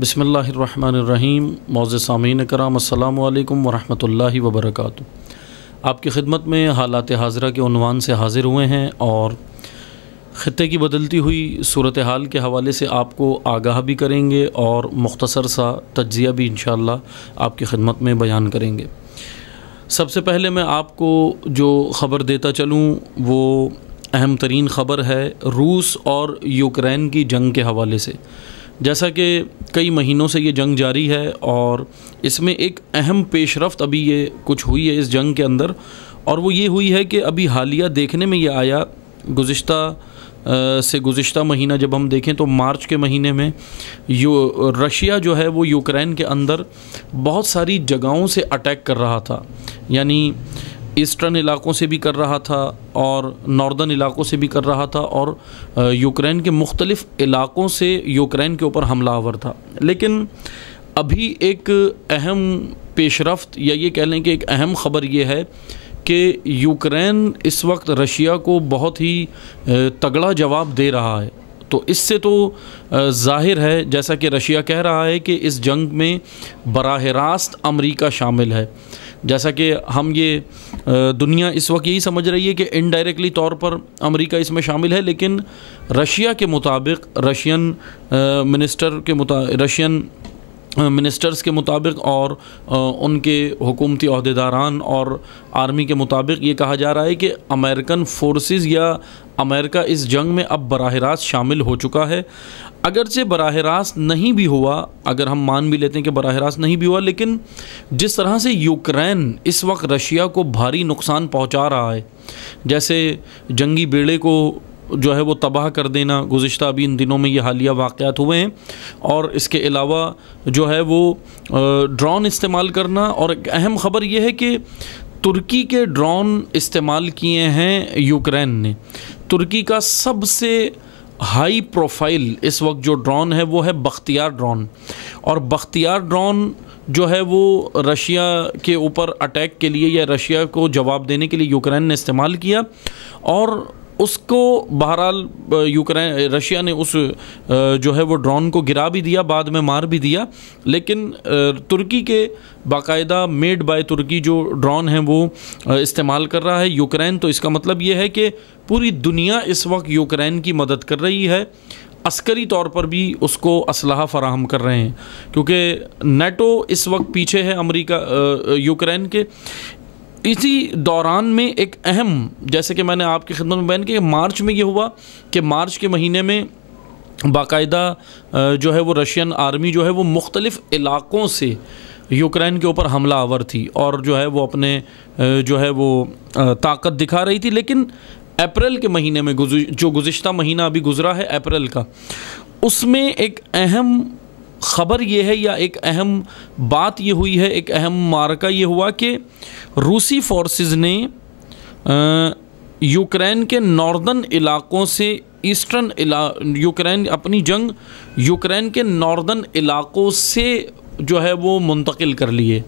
बिस्मिल्लाहिर्रहमानिर्रहीम। मौज़ूद सामीन कराम, अस्सलामु अलैकुम वरहमतुल्लाहि वबरकातुहू। आपकी खिदमत में हालात हाज़िरा के उन्वान से हाज़िर हुए हैं और ख़ित्ते की बदलती हुई सूरत हाल के हवाले से आपको आगाह भी करेंगे और मुख्तसर सा तज्ज़िया भी इंशाअल्लाह आपकी खिदमत में बयान करेंगे। सबसे पहले मैं आपको जो ख़बर देता चलूँ वो अहम तरीन ख़बर है रूस और यूक्रेन की जंग के हवाले से। जैसा कि कई महीनों से ये जंग जारी है और इसमें एक अहम पेशरफ्त अभी ये कुछ हुई है इस जंग के अंदर, और वो ये हुई है कि अभी हालिया देखने में ये आया गुज़िश्ता महीना जब हम देखें तो मार्च के महीने में रशिया जो है वो यूक्रेन के अंदर बहुत सारी जगहों से अटैक कर रहा था, यानी ईस्टर्न इलाक़ों से भी कर रहा था और नॉर्दर्न इलाक़ों से भी कर रहा था और यूक्रेन के मुख्तलिफ़ इलाक़ों से यूक्रेन के ऊपर हमलावर था। लेकिन अभी एक अहम पेशरफ्त या ये कह लें कि एक अहम ख़बर ये है कि यूक्रेन इस वक्त रशिया को बहुत ही तगड़ा जवाब दे रहा है। तो इससे तो ज़ाहिर है, जैसा कि रशिया कह रहा है कि इस जंग में बराह रास्त अमरीका शामिल है। जैसा कि हम ये दुनिया इस वक्त यही समझ रही है कि इनडायरेक्टली तौर पर अमेरिका इसमें शामिल है, लेकिन रशिया के मुताबिक रशियन मिनिस्टर्स के मुताबिक और उनके हुकूमती अहदेदारान और आर्मी के मुताबिक ये कहा जा रहा है कि अमेरिकन फोर्सेस या अमेरिका इस जंग में अब बराह रास्त शामिल हो चुका है। अगरचे बराह रास्त नहीं भी हुआ, अगर हम मान भी लेते हैं कि बराह रास्त नहीं भी हुआ, लेकिन जिस तरह से यूक्रेन इस वक्त रशिया को भारी नुकसान पहुंचा रहा है, जैसे जंगी बेड़े को जो है वो तबाह कर देना, गुज़िश्ता अभी इन दिनों में ये हालिया वाक़यात हुए हैं, और इसके अलावा जो है वो ड्रोन इस्तेमाल करना। और एक अहम ख़बर ये है कि तुर्की के ड्रोन इस्तेमाल किए हैं यूक्रेन ने। तुर्की का सबसे हाई प्रोफाइल इस वक्त जो ड्रोन है वो है बख्तियार ड्रोन, और बख्तियार ड्रोन जो है वो रशिया के ऊपर अटैक के लिए या रशिया को जवाब देने के लिए यूक्रेन ने इस्तेमाल किया, और उसको बहरहाल रशिया ने उस जो है वो ड्रोन को गिरा भी दिया, बाद में मार भी दिया। लेकिन तुर्की के बाकायदा मेड बाय तुर्की जो ड्रोन हैं वो इस्तेमाल कर रहा है यूक्रेन। तो इसका मतलब ये है कि पूरी दुनिया इस वक्त यूक्रेन की मदद कर रही है, अस्करी तौर पर भी उसको असलहा फ़राहम कर रहे हैं, क्योंकि नेटो इस वक्त पीछे है अमेरिका यूक्रेन के। इसी दौरान में एक अहम, जैसे कि मैंने आपकी खिदमत में बयान किया, मार्च में ये हुआ कि मार्च के महीने में बाकायदा जो है वो रशियन आर्मी जो है वो मुख्तलिफ़ इलाक़ों से यूक्रेन के ऊपर हमला आवर थी और जो है वो अपने जो है वो ताकत दिखा रही थी। लेकिन अप्रैल के महीने में जो गुज़िश्ता महीना अभी गुज़रा है अप्रैल का, उसमें एक अहम ख़बर ये है या एक अहम बात ये हुई है, एक अहम मार्का ये हुआ कि रूसी फोर्सेस ने यूक्रेन के नॉर्दर्न इलाक़ों से यूक्रेन अपनी जंग यूक्रेन के नॉर्दर्न इलाक़ों से जो है वो मुंतकिल कर लिए,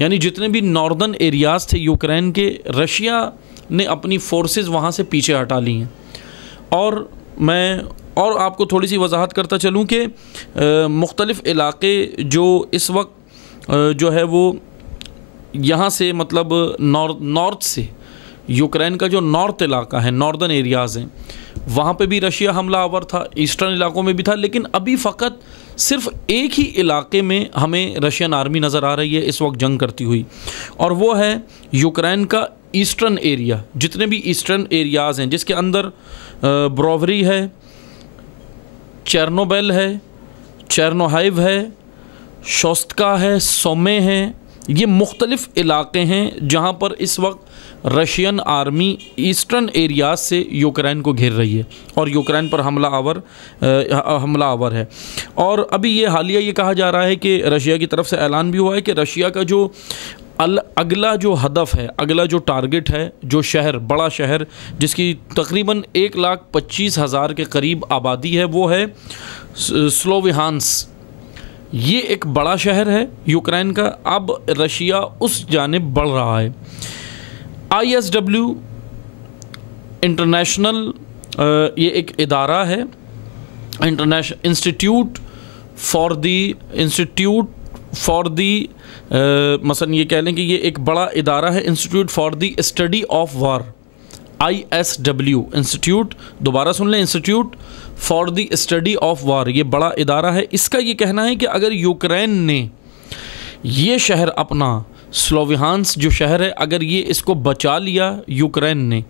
यानी जितने भी नॉर्दर्न एरियाज़ थे यूक्रेन के, रशिया ने अपनी फोर्सेस वहाँ से पीछे हटा ली हैं। और मैं आपको थोड़ी सी वजाहत करता चलूँ कि मुख्तलिफ़ इलाक़े जो इस वक्त जो है वो यहाँ से मतलब नॉर्थ से यूक्रेन का जो नॉर्थ इलाका है, नॉर्दर्न एरियाज़ हैं, वहाँ पे भी रशिया हमला आवर था, ईस्टर्न इलाकों में भी था। लेकिन अभी फ़कत सिर्फ़ एक ही इलाके में हमें रशियन आर्मी नज़र आ रही है इस वक्त जंग करती हुई, और वो है यूक्रेन का ईस्टर्न एरिया। जितने भी ईस्टर्न एरियाज़ हैं जिसके अंदर ब्रोवरी है, चेरनोबिल है, चेरनोहाइव है, शोस्टका है, सोमे है, ये मुख्तलिफ़ इलाक़े हैं जहाँ पर इस वक्त रशियन आर्मी ईस्टर्न एरियाज़ से यूक्रेन को घेर रही है और यूक्रेन पर हमला आवर है। और अभी ये हालिया ये कहा जा रहा है कि रशिया की तरफ से ऐलान भी हुआ है कि रशिया का जो अगला जो हदफ है, अगला जो टारगेट है, जो शहर, बड़ा शहर जिसकी तकरीबन 1,25,000 के करीब आबादी है, वो है स्लोविहांस। ये एक बड़ा शहर है यूक्रेन का। अब रशिया उस जानिब बढ़ रहा है। ISW इंटरनेशनल ये एक इदारा है, international institute for the institute for the मसलन ये कह लें कि ये एक बड़ा इदारा है, institute for the study of war, ISW institute, दोबारा सुन लें, institute for the study of war, ये बड़ा इदारा है। इसका ये कहना है कि अगर यूक्रेन ने ये शहर अपना स्लोविहांस्क जो शहर है, अगर ये इसको बचा लिया यूक्रेन ने,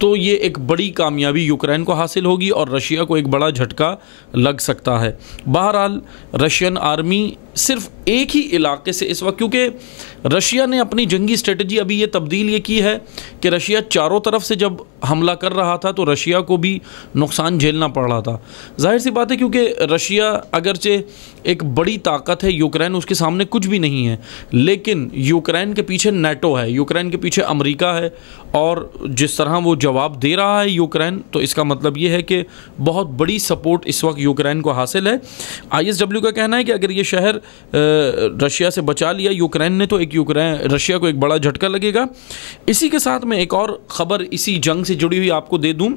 तो ये एक बड़ी कामयाबी यूक्रेन को हासिल होगी और रशिया को एक बड़ा झटका लग सकता है। बहरहाल रशियन आर्मी सिर्फ एक ही इलाके से इस वक्त, क्योंकि रशिया ने अपनी जंगी स्ट्रेटजी अभी ये तब्दील ये की है कि रशिया चारों तरफ से जब हमला कर रहा था तो रशिया को भी नुकसान झेलना पड़ रहा था। जाहिर सी बात है, क्योंकि रशिया अगरचे एक बड़ी ताकत है, यूक्रेन उसके सामने कुछ भी नहीं है, लेकिन यूक्रेन के पीछे नेटो है, यूक्रेन के पीछे अमेरिका है, और जिस तरह वो जवाब दे रहा है यूक्रेन, तो इसका मतलब ये है कि बहुत बड़ी सपोर्ट इस वक्त यूक्रेन को हासिल है। ISW का कहना है कि अगर ये शहर रशिया से बचा लिया यूक्रेन ने, तो रशिया को एक बड़ा झटका लगेगा। इसी के साथ मैं एक और ख़बर इसी जंग से जुड़ी हुई आपको दे दूं।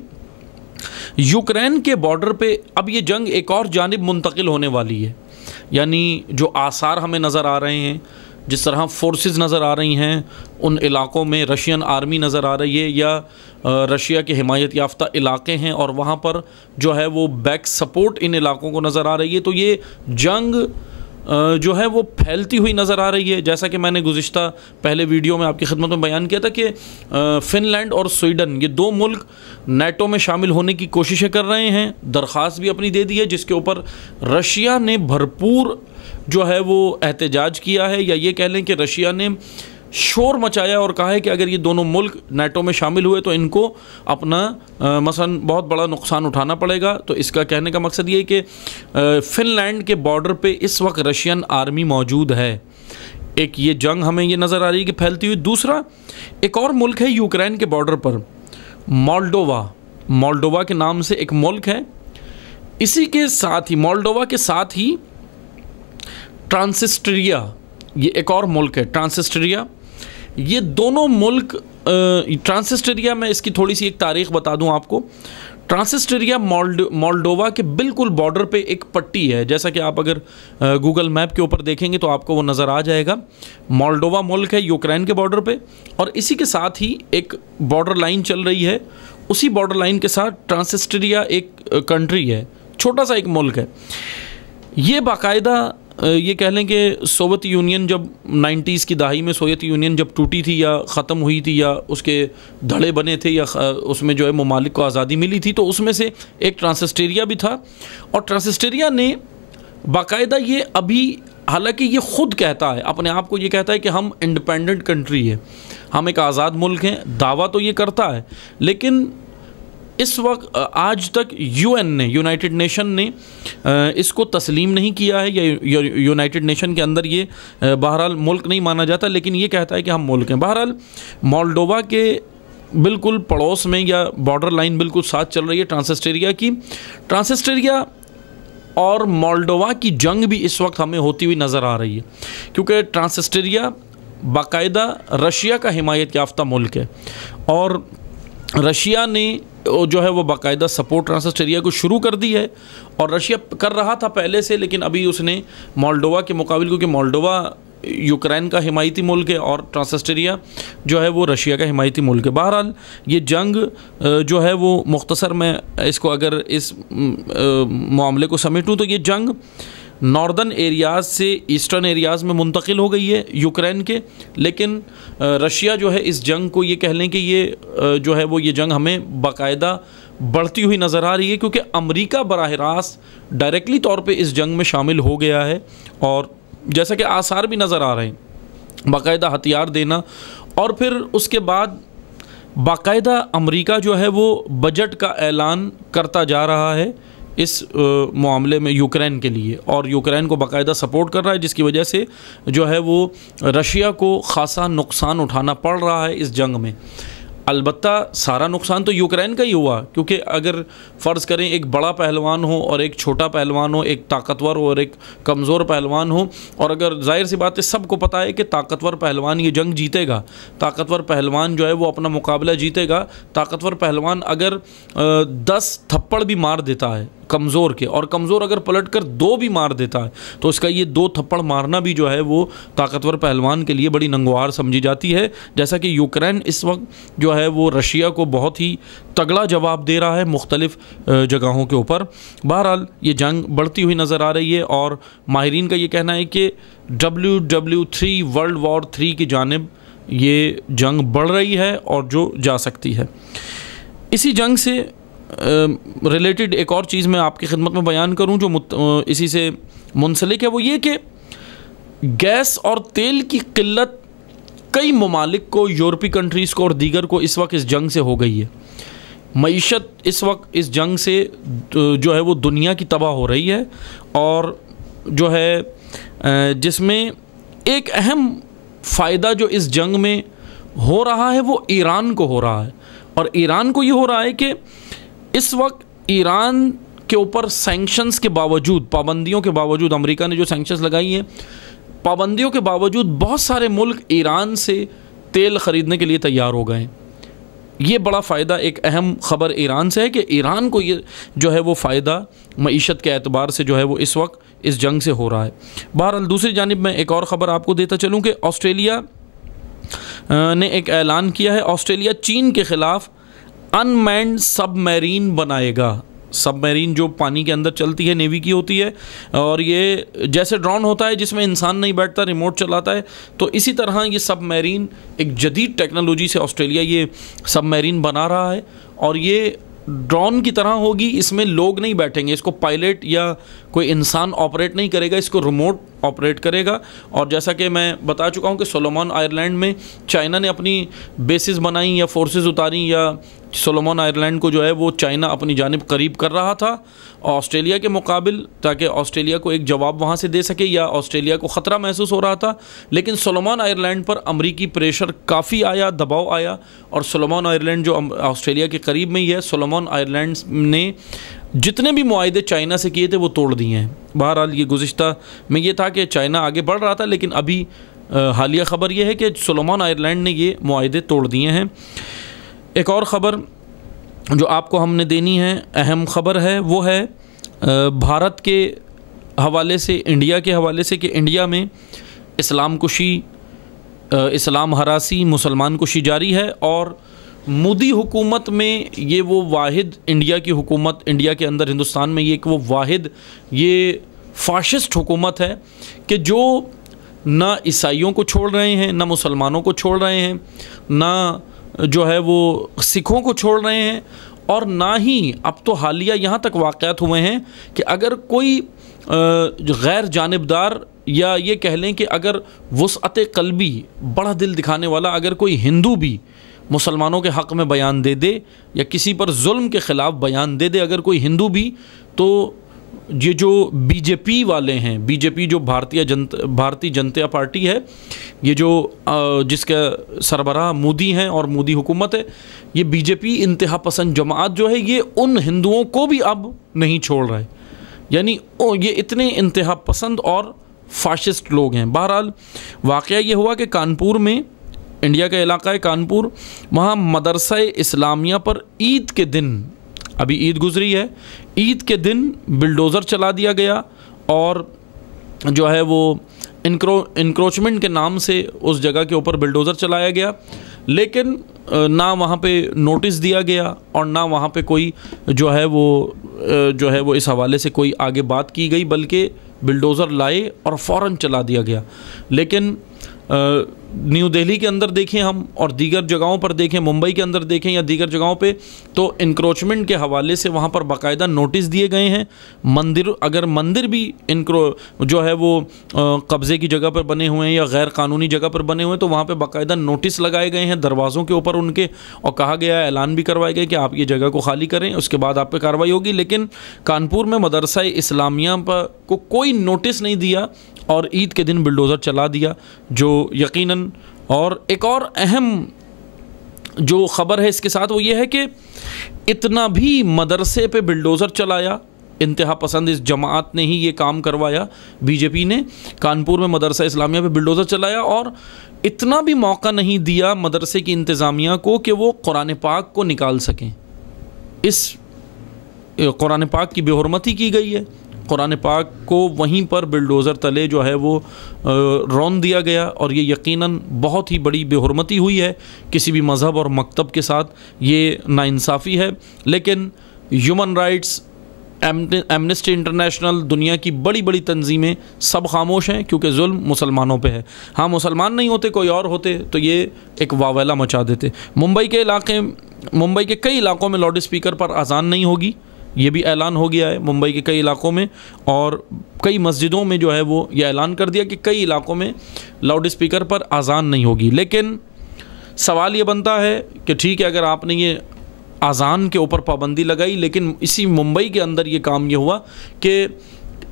यूक्रेन के बॉर्डर पे अब ये जंग एक और जानिब मुंतकिल होने वाली है, यानी जो आसार हमें नज़र आ रहे हैं, जिस तरह फोर्सेस नज़र आ रही हैं उन इलाकों में, रशियन आर्मी नज़र आ रही है या रशिया के हिमायत याफ्ता इलाके हैं और वहाँ पर जो है वो बैक सपोर्ट इन इलाकों को नज़र आ रही है, तो ये जंग जो है वो फैलती हुई नज़र आ रही है। जैसा कि मैंने गुज़िश्ता पहले वीडियो में आपकी खिदमत में बयान किया था कि फ़िनलैंड और स्वीडन, ये दो मुल्क नेटो में शामिल होने की कोशिशें कर रहे हैं, दरख्वास्त भी अपनी दे दी है, जिसके ऊपर रशिया ने भरपूर जो है वो एहतजाज किया है, या ये कह लें कि रशिया ने शोर मचाया और कहा है कि अगर ये दोनों मुल्क नेटो में शामिल हुए तो इनको अपना मसलन बहुत बड़ा नुकसान उठाना पड़ेगा। तो इसका कहने का मकसद ये है कि फ़िनलैंड के बॉर्डर पे इस वक्त रशियन आर्मी मौजूद है। एक ये जंग हमें ये नज़र आ रही है कि फैलती हुई। दूसरा एक और मुल्क है यूक्रेन के बॉर्डर पर, मोल्डोवा के नाम से एक मुल्क है। इसी के साथ ही, मोल्डोवा के साथ ही ट्रांसनिस्ट्रिया, ये एक और मुल्क है ट्रांसनिस्ट्रिया। ये दोनों मुल्क, ट्रांसनिस्ट्रिया में इसकी थोड़ी सी एक तारीख़ बता दूं आपको। ट्रांसनिस्ट्रिया मोल्डोवा के बिल्कुल बॉर्डर पे एक पट्टी है, जैसा कि आप अगर गूगल मैप के ऊपर देखेंगे तो आपको वो नज़र आ जाएगा। मोल्डोवा मुल्क है यूक्रेन के बॉर्डर पे, और इसी के साथ ही एक बॉर्डर लाइन चल रही है, उसी बॉर्डर लाइन के साथ ट्रांसनिस्ट्रिया एक कंट्री है, छोटा सा एक मुल्क है। ये बाकायदा ये कह लें कि सोवियत यूनियन जब 90s की दहाई में सोवियत यूनियन जब टूटी थी या ख़त्म हुई थी या उसके धड़े बने थे या उसमें जो है ममालिक को आज़ादी मिली थी, तो उसमें से एक ट्रांसनिस्ट्रिया भी था। और ट्रांसनिस्ट्रिया ने बाकायदा ये अभी, हालांकि ये ख़ुद कहता है, अपने आप को ये कहता है कि हम इंडिपेंडेंट कंट्री है, हम एक आज़ाद मुल्क हैं, दावा तो ये करता है, लेकिन इस वक्त आज तक UN ने, यूनाइटेड नेशन ने इसको तस्लीम नहीं किया है, या यूनाइटेड नेशन के अंदर ये बहरहाल मुल्क नहीं माना जाता, लेकिन ये कहता है कि हम मुल्क हैं। बहरहाल मोल्डोवा के बिल्कुल पड़ोस में या बॉर्डर लाइन बिल्कुल साथ चल रही है ट्रांसनिस्ट्रिया की। ट्रांसनिस्ट्रिया और मोल्डोवा की जंग भी इस वक्त हमें होती हुई नज़र आ रही है, क्योंकि ट्रांसनिस्ट्रिया बाकायदा रशिया का हिमायत याफ्ता मुल्क है, और रशिया ने जो है वो बाकायदा सपोर्ट ट्रांसनिस्ट्रिया को शुरू कर दी है, और रशिया कर रहा था पहले से, लेकिन अभी उसने मोल्डोवा के मुकाबले, क्योंकि मोल्डोवा यूक्रेन का हिमायती मुल्क है और ट्रांसनिस्ट्रिया जो है वो रशिया का हिमायती मुल्क है। बहरहाल ये जंग जो है वो मुख्तसर में इसको अगर इस मामले को समेटूँ तो ये जंग नॉर्दर्न एरियाज़ से ईस्टर्न एरियाज़ में मुंतकिल हो गई है यूक्रेन के, लेकिन रशिया जो है इस जंग को ये कह लें कि ये जो है वो ये जंग हमें बाकायदा बढ़ती हुई नज़र आ रही है, क्योंकि अमेरिका बराह रास्त डायरेक्टली तौर पे इस जंग में शामिल हो गया है, और जैसा कि आसार भी नज़र आ रहे हैं बाकायदा हथियार देना, और फिर उसके बाद बाकायदा अमेरिका जो है वो बजट का ऐलान करता जा रहा है इस मामले में यूक्रेन के लिए, और यूक्रेन को बाकायदा सपोर्ट कर रहा है, जिसकी वजह से जो है वो रशिया को ख़ासा नुकसान उठाना पड़ रहा है इस जंग में। अलबत्ता सारा नुकसान तो यूक्रेन का ही हुआ, क्योंकि अगर फ़र्ज़ करें एक बड़ा पहलवान हो और एक छोटा पहलवान हो, एक ताकतवर और एक कमज़ोर पहलवान हो, और अगर जाहिर सी बात है सबको पता है कि ताकतवर पहलवान ये जंग जीतेगा, ताकतवर पहलवान जो है वो अपना मुकाबला जीतेगा। ताकतवर पहलवान अगर 10 थप्पड़ भी मार देता है कमज़ोर के, और कमज़ोर अगर पलट कर 2 भी मार देता है, तो इसका ये 2 थप्पड़ मारना भी जो है वो ताकतवर पहलवान के लिए बड़ी नंगवार समझी जाती है। जैसा कि यूक्रेन इस वक्त जो है वो रशिया को बहुत ही तगड़ा जवाब दे रहा है मुख्तलिफ़ जगहों के ऊपर। बहरहाल ये जंग बढ़ती हुई नज़र आ रही है, और माहिरीन का ये कहना है कि WW3 वर्ल्ड वॉर 3 की जानिब ये जंग बढ़ रही है और जो जा सकती है। इसी जंग से रिलेटेड एक और चीज़ मैं आपकी खिदमत में बयान करूं जो इसी से मुंसलिक है, वो ये कि गैस और तेल की किल्लत कई ममालिक को, यूरोपीय कंट्रीज़ को और दीगर को इस वक्त इस जंग से हो गई है। मईशत इस वक्त इस जंग से जो है वो दुनिया की तबाह हो रही है, और जो है जिसमें एक अहम फ़ायदा जो इस जंग में हो रहा है वो ईरान को हो रहा है। और ईरान को ये हो रहा है कि इस वक्त ईरान के ऊपर सैंक्शंस के बावजूद, पाबंदियों के बावजूद, अमेरिका ने जो सैंक्शंस लगाई हैं, पाबंदियों के बावजूद बहुत सारे मुल्क ईरान से तेल ख़रीदने के लिए तैयार हो गए। ये बड़ा फ़ायदा, एक अहम ख़बर ईरान से है कि ईरान को ये जो है वो फ़ायदा मईशत के एतबार से जो है वो इस वक्त इस जंग से हो रहा है। बहरहाल दूसरी जानिब मैं एक और ख़बर आपको देता चलूँ कि ऑस्ट्रेलिया ने एक ऐलान किया है, ऑस्ट्रेलिया चीन के ख़िलाफ़ अनमैन्ड सबमरीन बनाएगा। सबमरीन जो पानी के अंदर चलती है, नेवी की होती है, और ये जैसे ड्रोन होता है जिसमें इंसान नहीं बैठता, रिमोट चलाता है, तो इसी तरह ये सबमरीन एक जदीद टेक्नोलॉजी से ऑस्ट्रेलिया ये सबमरीन बना रहा है, और ये ड्रोन की तरह होगी, इसमें लोग नहीं बैठेंगे, इसको पायलट या कोई इंसान ऑपरेट नहीं करेगा, इसको रिमोट ऑपरेट करेगा। और जैसा कि मैं बता चुका हूँ कि सोलोमन आइलैंड में चाइना ने अपनी बेसिस बनाई या फोर्सेस उतारी, या सोलोमन आइलैंड को जो है वो चाइना अपनी जानिब करीब कर रहा था ऑस्ट्रेलिया के मुकाबिल, ताकि ऑस्ट्रेलिया को एक जवाब वहाँ से दे सके, या ऑस्ट्रेलिया को ख़तरा महसूस हो रहा था। लेकिन सोलोमन आइलैंड पर अमरीकी प्रेशर काफ़ी आया, दबाव आया, और सोलोमन आइलैंड जो ऑस्ट्रेलिया के करीब में ही है, सोलोमन आइलैंड ने जितने भी मुआहदे चाइना से किए थे वो तोड़ दिए हैं। बहरहाल ये गुज़िश्ता में ये था कि चाइना आगे बढ़ रहा था, लेकिन अभी हालिया ख़बर यह है कि सोलोमन आइलैंड ने ये मुआहदे तोड़ दिए हैं। एक और ख़बर जो आपको हमने देनी है, अहम ख़बर है, वो है भारत के हवाले से, इंडिया के हवाले से, कि इंडिया में इस्लाम कुशी, इस्लाम हरासी, मुसलमान कुशी जारी है। और मोदी हुकूमत में ये वो वाहिद, इंडिया की हुकूमत, इंडिया के अंदर हिंदुस्तान में ये एक वो वाहिद ये फाशिस्ट हुकूमत है कि जो ना ईसाइयों को छोड़ रहे हैं, ना मुसलमानों को छोड़ रहे हैं, ना जो है वो सिखों को छोड़ रहे हैं, और ना ही अब तो हालिया यहाँ तक वाक़यात हुए हैं कि अगर कोई गैर जानिबदार, या ये कह लें कि अगर वुसअत क़ल्बी, बड़ा दिल दिखाने वाला, अगर कोई हिंदू भी मुसलमानों के हक़ में बयान दे दे या किसी पर जुल्म के ख़िलाफ़ बयान दे दे, अगर कोई हिंदू भी, तो ये जो बीजेपी वाले हैं, बीजेपी जो भारतीय जनता पार्टी है, ये जो जिसका सरबराह मोदी हैं और मोदी हुकूमत है, ये बीजेपी इंतहा पसंद जमात जो है, ये उन हिंदुओं को भी अब नहीं छोड़ रहा है। यानी ये इतने इंतहा पसंद और फाशिस्ट लोग हैं। बहरहाल वाक़या ये हुआ कि कानपुर में, इंडिया का इलाका है कानपुर, वहाँ मदरसा इस्लामिया पर ईद के दिन, अभी ईद गुजरी है, ईद के दिन बिल्डोज़र चला दिया गया, और जो है वो इंक्रोचमेंट के नाम से उस जगह के ऊपर बिल्डोज़र चलाया गया। लेकिन ना वहाँ पे नोटिस दिया गया, और ना वहाँ पे कोई जो है वो इस हवाले से कोई आगे बात की गई, बल्कि बिल्डोज़र लाए और फ़ौरन चला दिया गया। लेकिन न्यू दिल्ली के अंदर देखें हम, और दीगर जगहों पर देखें, मुंबई के अंदर देखें या दीगर जगहों पे, तो इंक्रोचमेंट के हवाले से वहाँ पर बाकायदा नोटिस दिए गए हैं। अगर मंदिर भी जो है वो कब्ज़े की जगह पर बने हुए हैं या गैर कानूनी जगह पर बने हुए हैं, तो वहाँ पे बाकायदा नोटिस लगाए गए हैं दरवाज़ों के ऊपर उनके, और कहा गया है, ऐलान भी करवाए गए कि आप ये जगह को खाली करें, उसके बाद आप पे कार्रवाई होगी। लेकिन कानपुर में मदरसा इस्लामिया पर को कोई नोटिस नहीं दिया, और ईद के दिन बिल्डोज़र चला दिया, जो यकीनन। और एक और अहम जो ख़बर है इसके साथ वो ये है कि इतना भी मदरसे पे बिल्डोज़र चलाया, इंतहा पसंद इस जमात ने ही ये काम करवाया, बीजेपी ने कानपुर में मदरसा इस्लामिया पे बिल्डोज़र चलाया और इतना भी मौका नहीं दिया मदरसे की इंतज़ामिया को कि वो कुरान पाक को निकाल सकें। इस कुरान पाक की बेहुरमती की गई है, कुरान पाक को वहीं पर बिल्डोज़र तले जो है वो रौन दिया गया और ये यकीनन बहुत ही बड़ी बेहुरमती हुई है किसी भी मज़हब और मकतब के साथ, ये नाइंसाफ़ी है। लेकिन ह्यूमन राइट्स, एमनेस्टी इंटरनेशनल, दुनिया की बड़ी बड़ी तंजीमें सब खामोश हैं क्योंकि जुल्म मुसलमानों पे है। हाँ, मुसलमान नहीं होते, कोई और होते तो ये एक वावेला मचा देते। मुंबई के कई इलाक़ों में लाउड स्पीकर पर अजान नहीं होगी, ये भी ऐलान हो गया है मुंबई के कई इलाक़ों में, और कई मस्जिदों में जो है वो ये ऐलान कर दिया कि कई इलाक़ों में लाउड स्पीकर पर अजान नहीं होगी। लेकिन सवाल ये बनता है कि ठीक है, अगर आपने ये अजान के ऊपर पाबंदी लगाई, लेकिन इसी मुंबई के अंदर ये काम ये हुआ कि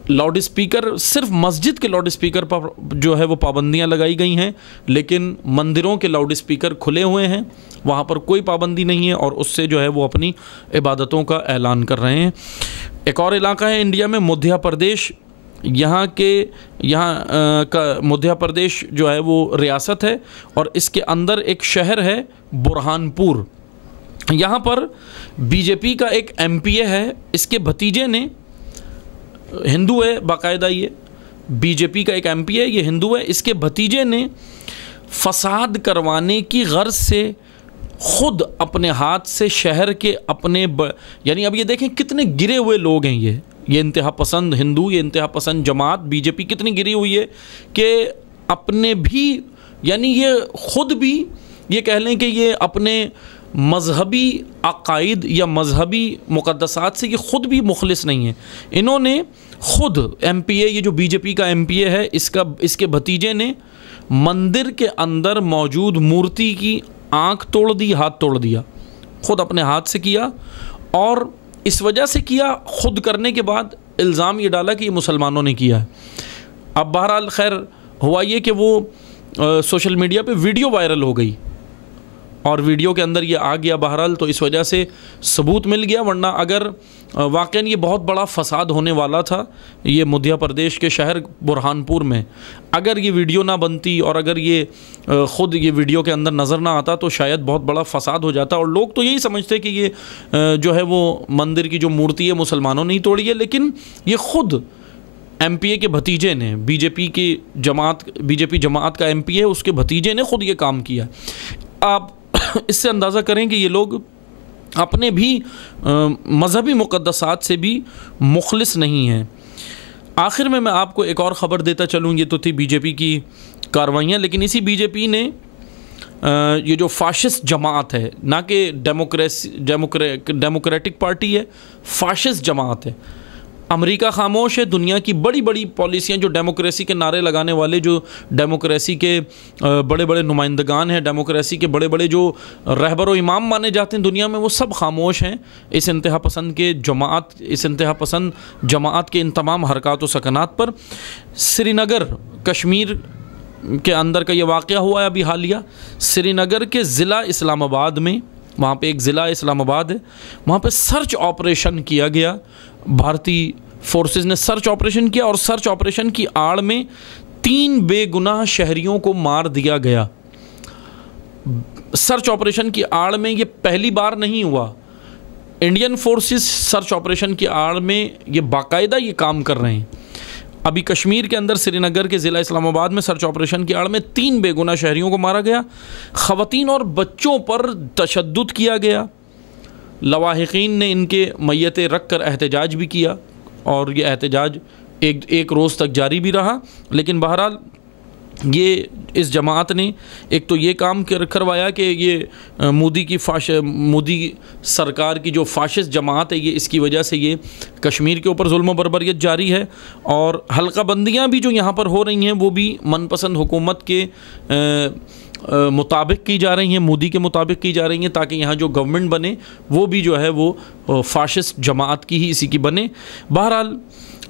लाउड स्पीकर, सिर्फ मस्जिद के लाउड स्पीकर पर जो है वो पाबंदियां लगाई गई हैं, लेकिन मंदिरों के लाउड स्पीकर खुले हुए हैं, वहाँ पर कोई पाबंदी नहीं है और उससे जो है वो अपनी इबादतों का ऐलान कर रहे हैं। एक और इलाका है इंडिया में मध्य प्रदेश, यहाँ का मध्य प्रदेश जो है वो रियासत है और इसके अंदर एक शहर है बुरहानपुर। यहाँ पर बीजेपी का एक एमपीए है, इसके भतीजे ने, हिंदू है बाकायदा, ये बीजेपी का एक एमपीए है, ये हिंदू है, इसके भतीजे ने फसाद करवाने की गर्ज से खुद अपने हाथ से शहर के अपने यानी अब ये देखें कितने गिरे हुए लोग हैं ये इंतहा पसंद हिंदू, ये इंतहा पसंद जमात बीजेपी कितनी गिरी हुई है कि अपने भी, यानी ये खुद भी ये कह लें कि ये अपने मजहबी अकायद या मजहबी मुक़द्दसात से ये ख़ुद भी मुखलिस नहीं है। इन्होंने ख़ुद एमपीए, ये जो बीजेपी का एमपीए है, इसके भतीजे ने मंदिर के अंदर मौजूद मूर्ति की आँख तोड़ दी, हाथ तोड़ दिया, ख़ुद अपने हाथ से किया और इस वजह से किया, ख़ुद करने के बाद इल्ज़ाम ये डाला कि ये मुसलमानों ने किया है। अब बहरहाल खैर हुआ ये कि वो सोशल मीडिया पे वीडियो वायरल हो गई और वीडियो के अंदर ये आ गया बहरहाल, तो इस वजह से सबूत मिल गया, वरना अगर वाकई ये बहुत बड़ा फसाद होने वाला था ये मध्य प्रदेश के शहर बुरहानपुर में, अगर ये वीडियो ना बनती और अगर ये ख़ुद ये वीडियो के अंदर नज़र ना आता तो शायद बहुत बड़ा फसाद हो जाता। और लोग तो यही समझते कि ये जो है वो मंदिर की जो मूर्ति है मुसलमानों ने ही तोड़ी है, लेकिन ये ख़ुद एमपीए के भतीजे ने, बीजेपी जमात का एमपीए, उसके भतीजे ने ख़ुद ये काम किया। आप इससे अंदाज़ा करें कि ये लोग अपने भी मजहबी मुक़द्दसात से भी मुखलिस नहीं हैं। आखिर में मैं आपको एक और ख़बर देता चलूँ, ये तो थी बीजेपी की कार्रवाइयाँ, लेकिन इसी बीजेपी ने ये जो फाशिस्ट जमात है, ना कि डेमोक्रेटिक पार्टी है, फाशिस्ट जमात है। अमेरिका खामोश है, दुनिया की बड़ी बड़ी पॉलिसियाँ, जो डेमोक्रेसी के नारे लगाने वाले, जो डेमोक्रेसी के बड़े बड़े नुमाइंदगान हैं, डेमोक्रेसी के बड़े बड़े जो रहबर व इमाम माने जाते हैं दुनिया में, वो सब खामोश हैं इस इंतहा पसंद जमात के इन तमाम हरकत व सकनात पर। श्रीनगर, कश्मीर के अंदर का ये वाक़या हुआ है अभी हालिया। श्रीनगर के ज़िला इस्लामाबाद में, वहाँ पे एक ज़िला इस्लामाबाद है, वहाँ पे सर्च ऑपरेशन किया गया। भारतीय फोर्सेस ने सर्च ऑपरेशन किया और सर्च ऑपरेशन की आड़ में 3 बेगुनाह शहरियों को मार दिया गया। सर्च ऑपरेशन की आड़ में ये पहली बार नहीं हुआ, इंडियन फोर्सेस सर्च ऑपरेशन की आड़ में ये बाकायदा ये काम कर रहे हैं। अभी कश्मीर के अंदर श्रीनगर के ज़िला इस्लामाबाद में सर्च ऑपरेशन की आड़ में 3 बेगुनाह शहरियों को मारा गया, ख़वातीन और बच्चों पर तशद्दुद किया गया। लवाहिकीन ने इनके मैयतें रख कर एहतजाज भी किया और ये एहतजाज एक रोज़ तक जारी भी रहा। लेकिन बहरहाल ये इस जमात ने एक तो ये काम करवाया कि ये मोदी सरकार की जो फाशिस्ट जमात है, ये इसकी वजह से ये कश्मीर के ऊपर जुल्म बर्बरियत जारी है और हल्का बंदियाँ भी जो यहाँ पर हो रही हैं वो भी मनपसंद हुकूमत के मुताबिक की जा रही हैं, मोदी के मुताबिक की जा रही हैं, ताकि यहाँ जो गवर्नमेंट बने वो भी जो है वो फाशिस्ट जमात की ही इसी की बने। बहरहाल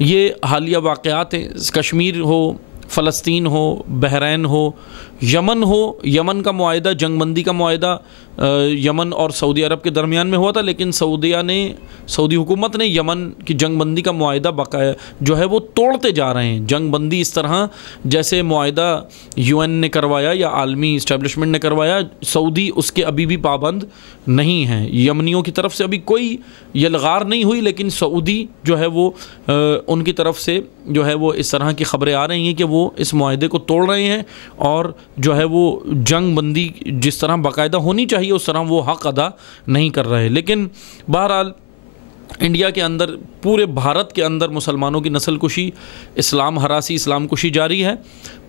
ये हालिया वाक़यात हैं, कश्मीर हो, फ़लस्तीन हो, बहरैन हो, यमन का मुआहिदा, जंगबंदी का मुआहिदा यमन और सऊदी अरब के दरमियान में हुआ था, लेकिन सऊदी हुकूमत ने यमन की जंगबंदी का मुआहिदा बकाया जो है वो तोड़ते जा रहे हैं। जंगबंदी इस तरह जैसे मुआहिदा UN ने करवाया या आलमी इस्टेब्लिशमेंट ने करवाया, सऊदी उसके अभी भी पाबंद नहीं हैं। यमनियों की तरफ से अभी कोई यलगार नहीं हुई, लेकिन सऊदी जो है वो उनकी तरफ से जो है वो इस तरह की खबरें आ रही हैं कि वो इस मुआहिदे को तोड़ रहे हैं और जो है वो जंग बंदी जिस तरह बाकायदा होनी चाहिए उस तरह वो हक़ अदा नहीं कर रहे। लेकिन बहरहाल इंडिया के अंदर, पूरे भारत के अंदर मुसलमानों की नस्ल कुशी, इस्लाम हरासी, इस्लाम कुशी जारी है।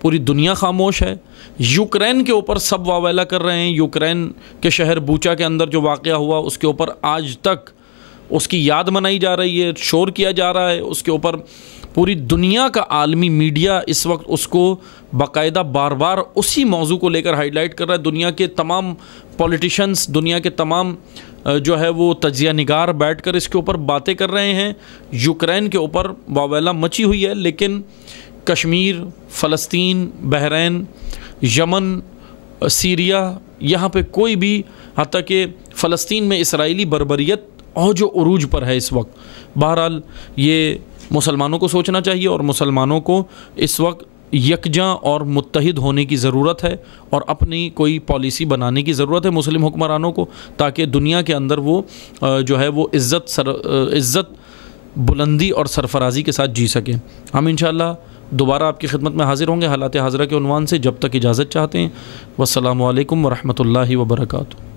पूरी दुनिया खामोश है। यूक्रेन के ऊपर सब वावेला कर रहे हैं। यूक्रेन के शहर बूचा के अंदर जो वाक़या हुआ उसके ऊपर आज तक उसकी याद मनाई जा रही है, शोर किया जा रहा है। उसके ऊपर पूरी दुनिया का आलमी मीडिया इस वक्त उसको बाकायदा बार बार उसी मौजू को लेकर हाईलाइट कर रहा है। दुनिया के तमाम पॉलिटिशियंस, दुनिया के तमाम जो है वो तजिया निगार बैठ कर इसके ऊपर बातें कर रहे हैं। यूक्रेन के ऊपर वावेला मची हुई है, लेकिन कश्मीर, फ़लस्तीन, बहरीन, यमन, सीरिया, यहाँ पे कोई भी, हत्ता कि फ़लस्तीन में इसराइली बर्बरियत और जो उरूज पर है इस वक्त। बहरहाल ये मुसलमानों को सोचना चाहिए और मुसलमानों को इस वक्त यकजा और मुत्तहिद होने की ज़रूरत है और अपनी कोई पॉलिसी बनाने की ज़रूरत है मुस्लिम हुक्मरानों को, ताकि दुनिया के अंदर वो जो है वो इज़्ज़त, बुलंदी और सरफराजी के साथ जी सकें। हम इंशाअल्लाह दोबारा आपकी खिदमत में हाज़िर होंगे हालात हाज़िरा के उन्वान से। जब तक इजाज़त चाहते हैं, वस्सलामु अलैकुम वरहमतुल्लाहि वबरकातुहू।